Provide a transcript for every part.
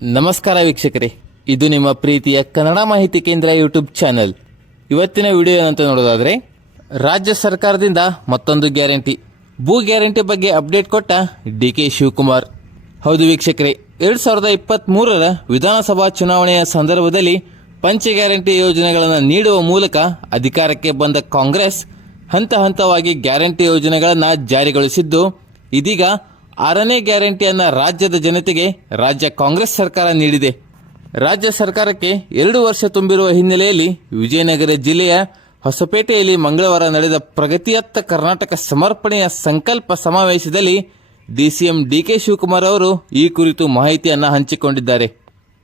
ನಮಸ್ಕಾರ ವೀಕ್ಷಕರೇ. ಇದು ನಿಮ್ಮ ಪ್ರೀತಿಯ ಕನ್ನಡ ಮಾಹಿತಿ ಕೇಂದ್ರ ಯೂಟ್ಯೂಬ್ ಚಾನೆಲ್. ಇವತ್ತಿನ ವಿಡಿಯೋ ಏನಂತ ನೋಡೋದಾದ್ರೆ, ರಾಜ್ಯ ಸರ್ಕಾರದಿಂದ ಮತ್ತೊಂದು ಗ್ಯಾರಂಟಿ. ಭೂ ಗ್ಯಾರಂಟಿ ಬಗ್ಗೆ ಅಪ್ಡೇಟ್ ಕೊಟ್ಟ ಡಿ ಕೆ ಶಿವಕುಮಾರ್. ಹೌದು ವೀಕ್ಷಕರೇ, ಎರಡ್ ಸಾವಿರದ ಇಪ್ಪತ್ತ್ ಮೂರರ ವಿಧಾನಸಭಾ ಚುನಾವಣೆಯ ಸಂದರ್ಭದಲ್ಲಿ ಪಂಚ ಗ್ಯಾರಂಟಿ ಯೋಜನೆಗಳನ್ನು ನೀಡುವ ಮೂಲಕ ಅಧಿಕಾರಕ್ಕೆ ಬಂದ ಕಾಂಗ್ರೆಸ್ ಹಂತ ಹಂತವಾಗಿ ಗ್ಯಾರಂಟಿ ಯೋಜನೆಗಳನ್ನು ಜಾರಿಗೊಳಿಸಿದ್ದು, ಇದೀಗ ಆರನೇ ಗ್ಯಾರಂಟಿಯನ್ನ ರಾಜ್ಯದ ಜನತೆಗೆ ರಾಜ್ಯ ಕಾಂಗ್ರೆಸ್ ಸರ್ಕಾರ ನೀಡಿದೆ. ರಾಜ್ಯ ಸರ್ಕಾರಕ್ಕೆ ಎರಡು ವರ್ಷ ತುಂಬಿರುವ ಹಿನ್ನೆಲೆಯಲ್ಲಿ ವಿಜಯನಗರ ಜಿಲ್ಲೆಯ ಹೊಸಪೇಟೆಯಲ್ಲಿ ಮಂಗಳವಾರ ನಡೆದ ಪ್ರಗತಿಯತ್ತ ಕರ್ನಾಟಕ ಸಮರ್ಪಣೆಯ ಸಂಕಲ್ಪ ಸಮಾವೇಶದಲ್ಲಿ ಡಿಸಿಎಂ ಡಿಕೆ ಶಿವಕುಮಾರ್ ಅವರು ಈ ಕುರಿತು ಮಾಹಿತಿಯನ್ನ ಹಂಚಿಕೊಂಡಿದ್ದಾರೆ.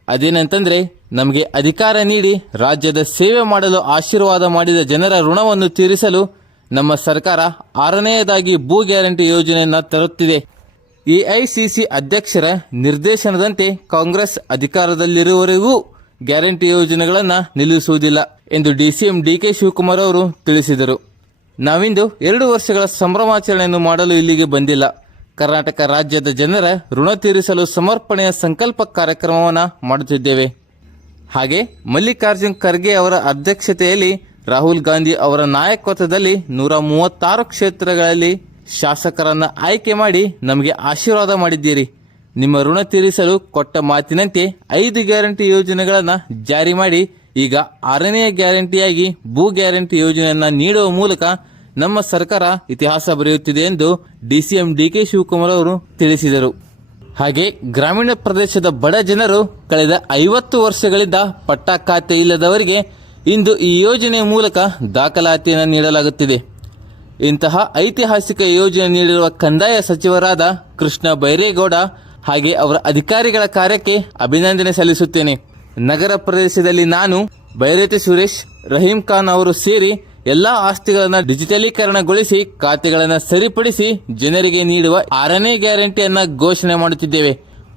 ಅದೇನಂತಂದ್ರೆ, ನಮಗೆ ಅಧಿಕಾರ ನೀಡಿ ರಾಜ್ಯದ ಸೇವೆ ಮಾಡಲು ಆಶೀರ್ವಾದ ಮಾಡಿದ ಜನರ ಋಣವನ್ನು ತೀರಿಸಲು ನಮ್ಮ ಸರ್ಕಾರ ಆರನೆಯದಾಗಿ ಭೂ ಗ್ಯಾರಂಟಿ ಯೋಜನೆಯನ್ನ ತರುತ್ತಿದೆ. ಎಐಸಿಸಿ ಅಧ್ಯಕ್ಷರ ನಿರ್ದೇಶನದಂತೆ ಕಾಂಗ್ರೆಸ್ ಅಧಿಕಾರದಲ್ಲಿರುವವರೆಗೂ ಗ್ಯಾರಂಟಿ ಯೋಜನೆಗಳನ್ನು ನಿಲ್ಲಿಸುವುದಿಲ್ಲ ಎಂದು ಡಿಸಿಎಂ ಡಿಕೆ ಶಿವಕುಮಾರ್ ಅವರು ತಿಳಿಸಿದರು. ನಾವಿಂದು ಎರಡು ವರ್ಷಗಳ ಸಂಭ್ರಮಾಚರಣೆಯನ್ನು ಮಾಡಲು ಇಲ್ಲಿಗೆ ಬಂದಿಲ್ಲ. ಕರ್ನಾಟಕ ರಾಜ್ಯದ ಜನರ ಋಣ ತೀರಿಸಲು ಸಮರ್ಪಣೆಯ ಸಂಕಲ್ಪ ಕಾರ್ಯಕ್ರಮವನ್ನು ಮಾಡುತ್ತಿದ್ದೇವೆ. ಹಾಗೆ ಮಲ್ಲಿಕಾರ್ಜುನ್ ಖರ್ಗೆ ಅವರ ಅಧ್ಯಕ್ಷತೆಯಲ್ಲಿ ರಾಹುಲ್ ಗಾಂಧಿ ಅವರ ನಾಯಕತ್ವದಲ್ಲಿ ನೂರ ಮೂವತ್ತಾರು ಕ್ಷೇತ್ರಗಳಲ್ಲಿ ಶಾಸಕರನ್ನ ಆಯ್ಕೆ ಮಾಡಿ ನಮಗೆ ಆಶೀರ್ವಾದ ಮಾಡಿದ್ದೀರಿ. ನಿಮ್ಮ ಋಣ ತೀರಿಸಲು ಕೊಟ್ಟ ಮಾತಿನಂತೆ ಐದು ಗ್ಯಾರಂಟಿ ಯೋಜನೆಗಳನ್ನು ಜಾರಿ ಮಾಡಿ, ಈಗ ಆರನೆಯ ಗ್ಯಾರಂಟಿಯಾಗಿ ಭೂ ಗ್ಯಾರಂಟಿ ಯೋಜನೆಯನ್ನ ನೀಡುವ ಮೂಲಕ ನಮ್ಮ ಸರ್ಕಾರ ಇತಿಹಾಸ ಬರೆಯುತ್ತಿದೆ ಎಂದು ಡಿಸಿಎಂ ಡಿಕೆ ಶಿವಕುಮಾರ್ ಅವರು ತಿಳಿಸಿದರು. ಹಾಗೆ ಗ್ರಾಮೀಣ ಪ್ರದೇಶದ ಬಡ ಜನರು ಕಳೆದ ಐವತ್ತು ವರ್ಷಗಳಿಂದ ಪಟ್ಟ ಖಾತೆ ಇಲ್ಲದವರಿಗೆ ಇಂದು ಈ ಯೋಜನೆಯ ಮೂಲಕ ದಾಖಲಾತಿಯನ್ನು ನೀಡಲಾಗುತ್ತಿದೆ. ಇಂತಹ ಐತಿಹಾಸಿಕ ಯೋಜನೆ ನೀಡಿರುವ ಕಂದಾಯ ಸಚಿವರಾದ ಕೃಷ್ಣ ಬೈರೇಗೌಡ ಹಾಗೆ ಅವರ ಅಧಿಕಾರಿಗಳ ಕಾರ್ಯಕ್ಕೆ ಅಭಿನಂದನೆ ಸಲ್ಲಿಸುತ್ತೇನೆ. ನಗರ ಪ್ರದೇಶದಲ್ಲಿ ನಾನು ಬೈರತಿ ಸುರೇಶ್, ರಹೀಂ ಖಾನ್ ಅವರು ಸೇರಿ ಎಲ್ಲಾ ಆಸ್ತಿಗಳನ್ನು ಡಿಜಿಟಲೀಕರಣಗೊಳಿಸಿ ಖಾತೆಗಳನ್ನು ಸರಿಪಡಿಸಿ ಜನರಿಗೆ ನೀಡುವ ಆರನೇ ಗ್ಯಾರಂಟಿಯನ್ನ ಘೋಷಣೆ ಮಾಡುತ್ತಿದ್ದೇವೆ.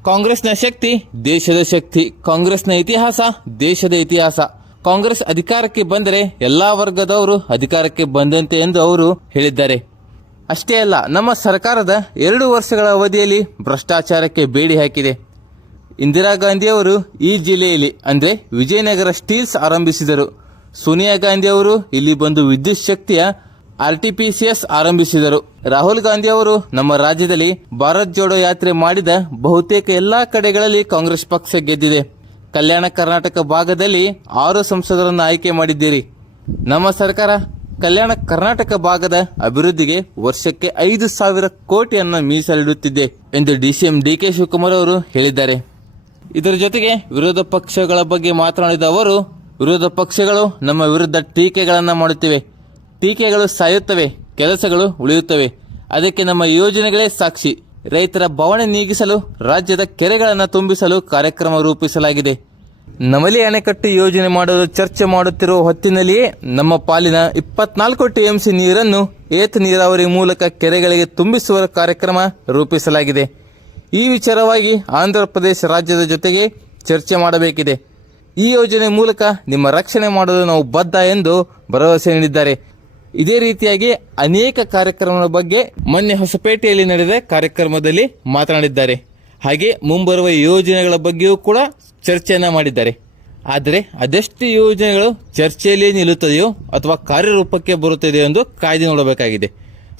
ಕಾಂಗ್ರೆಸ್ನ ಶಕ್ತಿ ದೇಶದ ಶಕ್ತಿ, ಕಾಂಗ್ರೆಸ್ನ ಇತಿಹಾಸ ದೇಶದ ಇತಿಹಾಸ. ಕಾಂಗ್ರೆಸ್ ಅಧಿಕಾರಕ್ಕೆ ಬಂದರೆ ಎಲ್ಲಾ ವರ್ಗದವರು ಅಧಿಕಾರಕ್ಕೆ ಬಂದಂತೆ ಎಂದು ಅವರು ಹೇಳಿದ್ದಾರೆ. ಅಷ್ಟೇ ಅಲ್ಲ, ನಮ್ಮ ಸರ್ಕಾರದ ಎರಡು ವರ್ಷಗಳ ಅವಧಿಯಲ್ಲಿ ಭ್ರಷ್ಟಾಚಾರಕ್ಕೆ ಬೇಡಿ ಹಾಕಿದೆ. ಇಂದಿರಾ ಗಾಂಧಿ ಅವರು ಈ ಜಿಲ್ಲೆಯಲ್ಲಿ, ಅಂದ್ರೆ ವಿಜಯನಗರ ಸ್ಟೀಲ್ಸ್ ಆರಂಭಿಸಿದರು. ಸೋನಿಯಾ ಗಾಂಧಿ ಅವರು ಇಲ್ಲಿ ಬಂದು ವಿದ್ಯುತ್ ಶಕ್ತಿಯ ಆರ್ಟಿಪಿಸಿಎಸ್ ಆರಂಭಿಸಿದರು. ರಾಹುಲ್ ಗಾಂಧಿ ಅವರು ನಮ್ಮ ರಾಜ್ಯದಲ್ಲಿ ಭಾರತ್ ಜೋಡೋ ಯಾತ್ರೆ ಮಾಡಿದ ಬಹುತೇಕ ಎಲ್ಲಾ ಕಡೆಗಳಲ್ಲಿ ಕಾಂಗ್ರೆಸ್ ಪಕ್ಷ ಗೆದ್ದಿದೆ. ಕಲ್ಯಾಣ ಕರ್ನಾಟಕ ಭಾಗದಲ್ಲಿ ಆರು ಸಂಸದರನ್ನು ಆಯ್ಕೆ ಮಾಡಿದ್ದೀರಿ. ನಮ್ಮ ಸರ್ಕಾರ ಕಲ್ಯಾಣ ಕರ್ನಾಟಕ ಭಾಗದ ಅಭಿವೃದ್ಧಿಗೆ ವರ್ಷಕ್ಕೆ ಐದು ಸಾವಿರ ಕೋಟಿಯನ್ನು ಮೀಸಲಿಡುತ್ತಿದೆ ಎಂದು ಡಿಸಿಎಂ ಡಿಕೆ ಶಿವಕುಮಾರ್ ಅವರು ಹೇಳಿದ್ದಾರೆ. ಇದರ ಜೊತೆಗೆ ವಿರೋಧ ಪಕ್ಷಗಳ ಬಗ್ಗೆ ಮಾತನಾಡಿದ ಅವರು, ವಿರೋಧ ಪಕ್ಷಗಳು ನಮ್ಮ ವಿರುದ್ಧ ಟೀಕೆಗಳನ್ನು ಮಾಡುತ್ತಿವೆ. ಟೀಕೆಗಳು ಸಾಯುತ್ತವೆ, ಕೆಲಸಗಳು ಉಳಿಯುತ್ತವೆ. ಅದಕ್ಕೆ ನಮ್ಮ ಯೋಜನೆಗಳೇ ಸಾಕ್ಷಿ. ರೈತರ ಬವಣೆ ನೀಗಿಸಲು ರಾಜ್ಯದ ಕೆರೆಗಳನ್ನು ತುಂಬಿಸಲು ಕಾರ್ಯಕ್ರಮ ರೂಪಿಸಲಾಗಿದೆ. ನಮಲಿ ಅಣೆಕಟ್ಟು ಯೋಜನೆ ಮಾಡಲು ಚರ್ಚೆ ಮಾಡುತ್ತಿರುವ ಹೊತ್ತಿನಲ್ಲಿಯೇ ನಮ್ಮ ಪಾಲಿನ ಇಪ್ಪತ್ನಾಲ್ಕು ಟಿಎಂಸಿ ನೀರನ್ನು ಏತ ನೀರಾವರಿ ಮೂಲಕ ಕೆರೆಗಳಿಗೆ ತುಂಬಿಸುವ ಕಾರ್ಯಕ್ರಮ ರೂಪಿಸಲಾಗಿದೆ. ಈ ವಿಚಾರವಾಗಿ ಆಂಧ್ರ ಪ್ರದೇಶ ರಾಜ್ಯದ ಜೊತೆಗೆ ಚರ್ಚೆ ಮಾಡಬೇಕಿದೆ. ಈ ಯೋಜನೆ ಮೂಲಕ ನಿಮ್ಮ ರಕ್ಷಣೆ ಮಾಡಲು ನಾವು ಬದ್ಧ ಎಂದು ಭರವಸೆ ನೀಡಿದ್ದಾರೆ. ಇದೇ ರೀತಿಯಾಗಿ ಅನೇಕ ಕಾರ್ಯಕ್ರಮಗಳ ಬಗ್ಗೆ ಮೊನ್ನೆ ಹೊಸಪೇಟೆಯಲ್ಲಿ ನಡೆದ ಕಾರ್ಯಕ್ರಮದಲ್ಲಿ ಮಾತನಾಡಿದ್ದಾರೆ. ಹಾಗೆ ಮುಂಬರುವ ಯೋಜನೆಗಳ ಬಗ್ಗೆಯೂ ಕೂಡ ಚರ್ಚೆಯನ್ನ ಮಾಡಿದ್ದಾರೆ. ಆದರೆ ಅದೆಷ್ಟು ಯೋಜನೆಗಳು ಚರ್ಚೆಯಲ್ಲಿ ನಿಲ್ಲುತ್ತದೆಯೋ ಅಥವಾ ಕಾರ್ಯರೂಪಕ್ಕೆ ಬರುತ್ತದೆಯೋ ಎಂದು ಕಾಯ್ದೆ ನೋಡಬೇಕಾಗಿದೆ.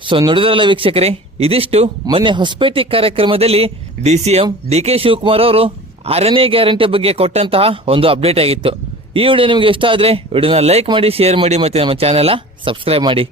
ಸೊ ನೋಡಿದ್ರಲ್ಲ ವೀಕ್ಷಕರೇ, ಇದಿಷ್ಟು ಮೊನ್ನೆ ಹೊಸಪೇಟೆ ಕಾರ್ಯಕ್ರಮದಲ್ಲಿ ಡಿಸಿಎಂ ಡಿ ಕೆ ಶಿವಕುಮಾರ್ ಅವರು ಆರನೇ ಗ್ಯಾರಂಟಿ ಬಗ್ಗೆ ಕೊಟ್ಟಂತಹ ಒಂದು ಅಪ್ಡೇಟ್ ಆಗಿತ್ತು. ಈ ವಿಡಿಯೋ ನಿಮಗೆ ಇಷ್ಟ ಆದರೆ ವಿಡಿಯೋನ ಲೈಕ್ ಮಾಡಿ ಶೇರ್ ಮಾಡಿ ಮತ್ತೆ ನಮ್ಮ ಚಾನೆಲ್ ಸಬ್ಸ್ಕ್ರೈಬ್ ಮಾಡಿ.